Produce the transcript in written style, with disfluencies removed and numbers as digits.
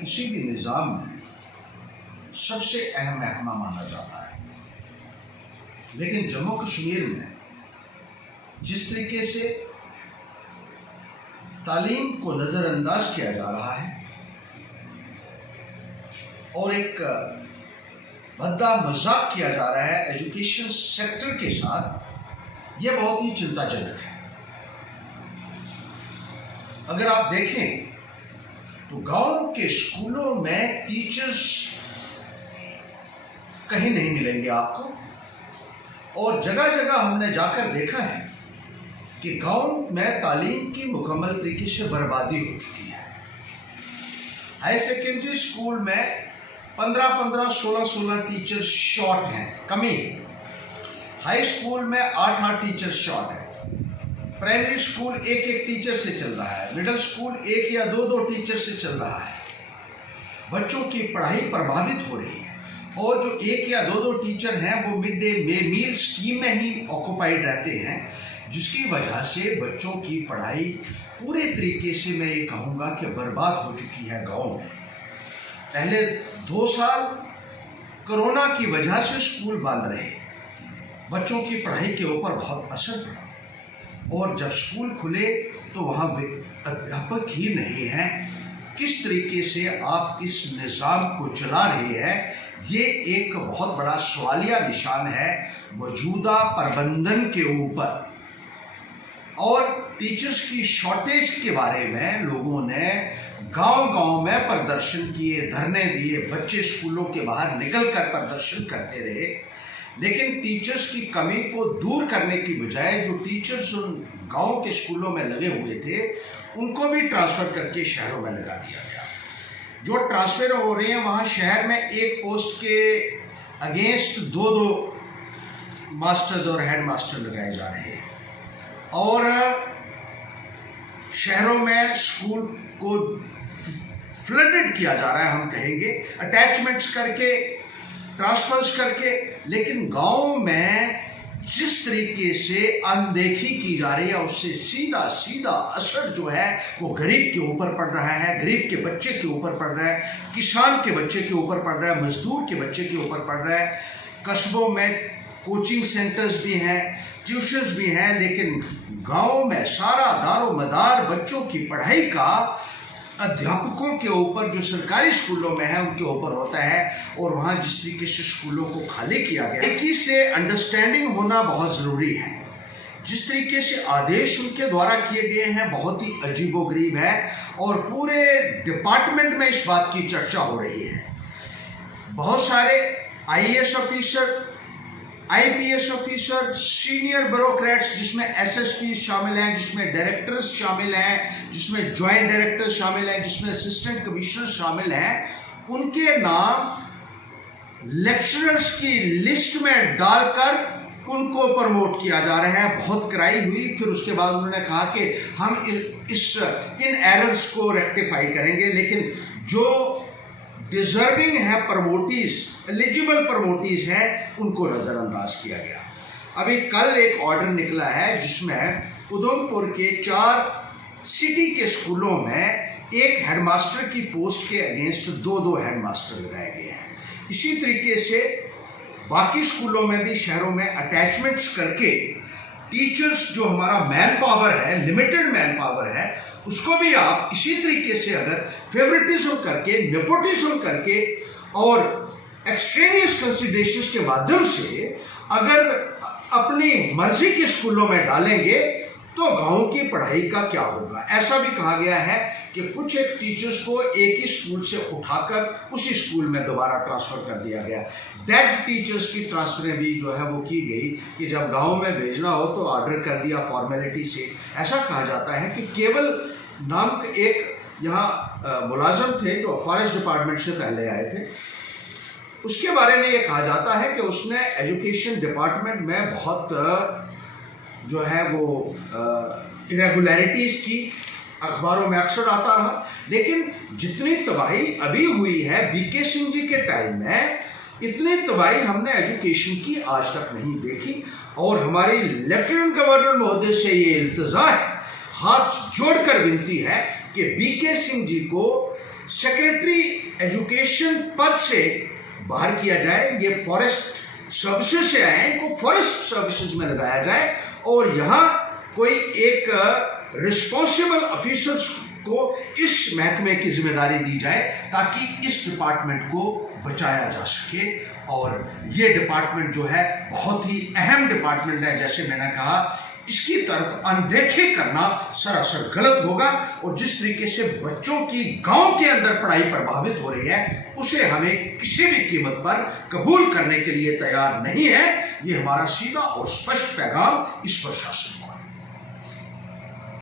किसी भी निज़ाम में सबसे अहम महकमा माना जाता है, लेकिन जम्मू कश्मीर में जिस तरीके से तालीम को नज़रअंदाज किया जा रहा है और एक भद्दा मजाक किया जा रहा है एजुकेशन सेक्टर के साथ, यह बहुत ही चिंताजनक है। अगर आप देखें तो गांव के स्कूलों में टीचर्स कहीं नहीं मिलेंगे आपको, और जगह जगह हमने जाकर देखा है कि गांव में तालीम की मुकम्मल तरीके से बर्बादी हो चुकी है। हाई सेकेंडरी स्कूल में 15-15, 16-16 टीचर शॉर्ट हैं, कमी। हाई स्कूल में 8-8 टीचर शॉर्ट हैं। प्राइमरी स्कूल 1-1 टीचर से चल रहा है, मिडिल स्कूल 1 या 2-2 टीचर से चल रहा है। बच्चों की पढ़ाई प्रभावित हो रही है, और जो 1 या 2-2 टीचर हैं वो मिड डे मील स्कीम में ही ऑक्युपाइड रहते हैं, जिसकी वजह से बच्चों की पढ़ाई पूरे तरीके से, मैं ये कहूँगा कि बर्बाद हो चुकी है गाँव में। पहले 2 साल कोरोना की वजह से स्कूल बंद रहे, बच्चों की पढ़ाई के ऊपर बहुत असर पड़ा, और जब स्कूल खुले तो वहाँ अध्यापक ही नहीं हैं। किस तरीके से आप इस निज़ाम को चला रहे हैं, ये एक बहुत बड़ा सवालिया निशान है मौजूदा प्रबंधन के ऊपर। और टीचर्स की शॉर्टेज के बारे में लोगों ने गांव-गांव में प्रदर्शन किए, धरने दिए, बच्चे स्कूलों के बाहर निकलकर प्रदर्शन करते रहे, लेकिन टीचर्स की कमी को दूर करने की बजाय जो टीचर्स उन गांव के स्कूलों में लगे हुए थे उनको भी ट्रांसफ़र करके शहरों में लगा दिया गया। जो ट्रांसफ़र हो रहे हैं वहाँ शहर में एक पोस्ट के अगेंस्ट 2-2 मास्टर्स और हेड मास्टर लगाए जा रहे हैं, और शहरों में स्कूल को फ्लडेड किया जा रहा है, हम कहेंगे अटैचमेंट्स करके, ट्रांसफर्स करके। लेकिन गांव में जिस तरीके से अनदेखी की जा रही है उससे सीधा सीधा असर जो है वो गरीब के ऊपर पड़ रहा है, गरीब के बच्चे के ऊपर पड़ रहा है, किसान के बच्चे के ऊपर पड़ रहा है, मजदूर के बच्चे के ऊपर पड़ रहा है। कस्बों में कोचिंग सेंटर्स भी हैं, ट्यूशन्स भी हैं, लेकिन गांव में सारा दारो मदार बच्चों की पढ़ाई का अध्यापकों के ऊपर, जो सरकारी स्कूलों में है उनके ऊपर होता है, और वहाँ जिस तरीके से स्कूलों को खाली किया गया। एक ही से अंडरस्टैंडिंग होना बहुत ज़रूरी है। जिस तरीके से आदेश उनके द्वारा किए गए हैं बहुत ही अजीबोगरीब है, और पूरे डिपार्टमेंट में इस बात की चर्चा हो रही है। बहुत सारे IAS officer, IPS officer, senior bureaucrats, जिसमें SSP शामिल हैं, जिसमें डायरेक्टर्स शामिल हैं, जिसमें जॉइंट डायरेक्टर्स शामिल हैं, जिसमें असिस्टेंट कमिश्नर शामिल हैं, उनके नाम लेक्चरर्स की लिस्ट में डालकर उनको प्रमोट किया जा रहा है। बहुत कराई हुई, फिर उसके बाद उन्होंने कहा कि हम इन एरर्स को रेक्टिफाई करेंगे, लेकिन जो डिजर्विंग है प्रमोटीज, एलिजिबल प्रमोटीज हैं, उनको नज़रअंदाज किया गया। अभी कल एक ऑर्डर निकला है जिसमें उधमपुर के 4 सिटी के स्कूलों में 1 हेडमास्टर की पोस्ट के अगेंस्ट 2-2 हेडमास्टर लगाए गए हैं। इसी तरीके से बाकी स्कूलों में भी शहरों में अटैचमेंट्स करके टीचर्स, जो हमारा मैन पावर है, लिमिटेड मैन पावर है, उसको भी आप इसी तरीके से अगर फेवरेटिज्म करके, नेपोटिज्म करके और एक्सट्रेनियस कंसिडरेशंस के माध्यम से अगर अपनी मर्जी के स्कूलों में डालेंगे तो गांव की पढ़ाई का क्या होगा। ऐसा भी कहा गया है कि कुछ एक टीचर्स को एक ही स्कूल से उठाकर उसी स्कूल में दोबारा ट्रांसफ़र कर दिया गया। डेड टीचर्स की ट्रांसफरें भी जो है वो की गई कि जब गांव में भेजना हो तो ऑर्डर कर दिया फॉर्मेलिटी से। ऐसा कहा जाता है कि केवल नाम एक यहाँ मुलाजम थे जो फॉरेस्ट डिपार्टमेंट से पहले आए थे, उसके बारे में ये कहा जाता है कि उसने एजुकेशन डिपार्टमेंट में बहुत जो है वो इरेगुलरिटीज़ की, अखबारों में अक्सर आता रहा। लेकिन जितनी तबाही अभी हुई है BK सिंह जी के टाइम में, इतनी तबाही हमने एजुकेशन की आज तक नहीं देखी। और हमारी लेफ्टिनेंट गवर्नर महोदय से ये इल्तिजा है, हाथ जोड़कर विनती है कि BK सिंह जी को सेक्रेटरी एजुकेशन पद से बाहर किया जाए। ये फॉरेस्ट सर्विसेज से आए हैं, इनको फॉरेस्ट सर्विसेज में लगाया जाए और यहाँ कोई एक रिस्पॉन्सिबल ऑफिसर्स को इस महकमे की जिम्मेदारी दी जाए ताकि इस डिपार्टमेंट को बचाया जा सके। और ये डिपार्टमेंट जो है बहुत ही अहम डिपार्टमेंट है, जैसे मैंने कहा, इसकी तरफ अनदेखी करना सरासर गलत होगा। और जिस तरीके से बच्चों की गांव के अंदर पढ़ाई प्रभावित हो रही है, उसे हमें किसी भी कीमत पर कबूल करने के लिए तैयार नहीं है। ये हमारा सीधा और स्पष्ट पैगाम इस प्रशासन को।